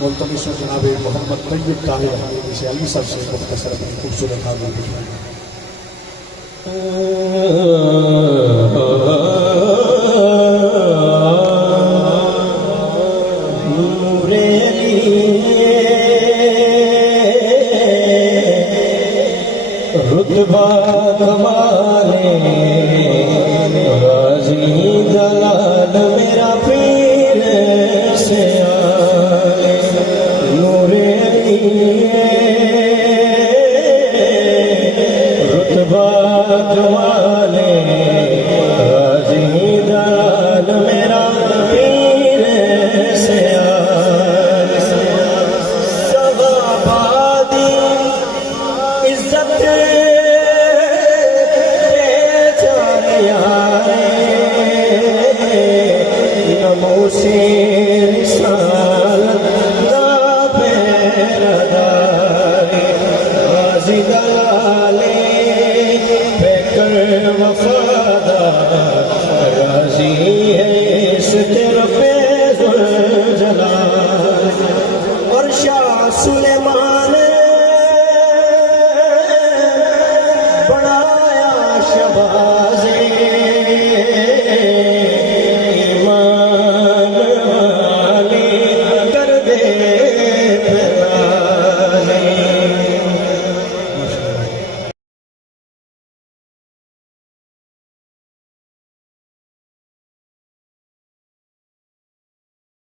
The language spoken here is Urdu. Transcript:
ملتمس جناب محمد طیب طاہر حمیدی سے علی صاحب سے مختصر اپنی خوبصورت حاضری بھجوائیں۔ نور علی رتبہ کمال غازی دلال میرا پیر سے نور علی رتبہ کمال غازی دلال میرا پیر سے سبابادی عزت نموسی رسالت دا پیرداری غازی دلالی پیکر وفادار غازی ہے ستر فیض الجلال اور شاہ سلیمان بڑھایا شباب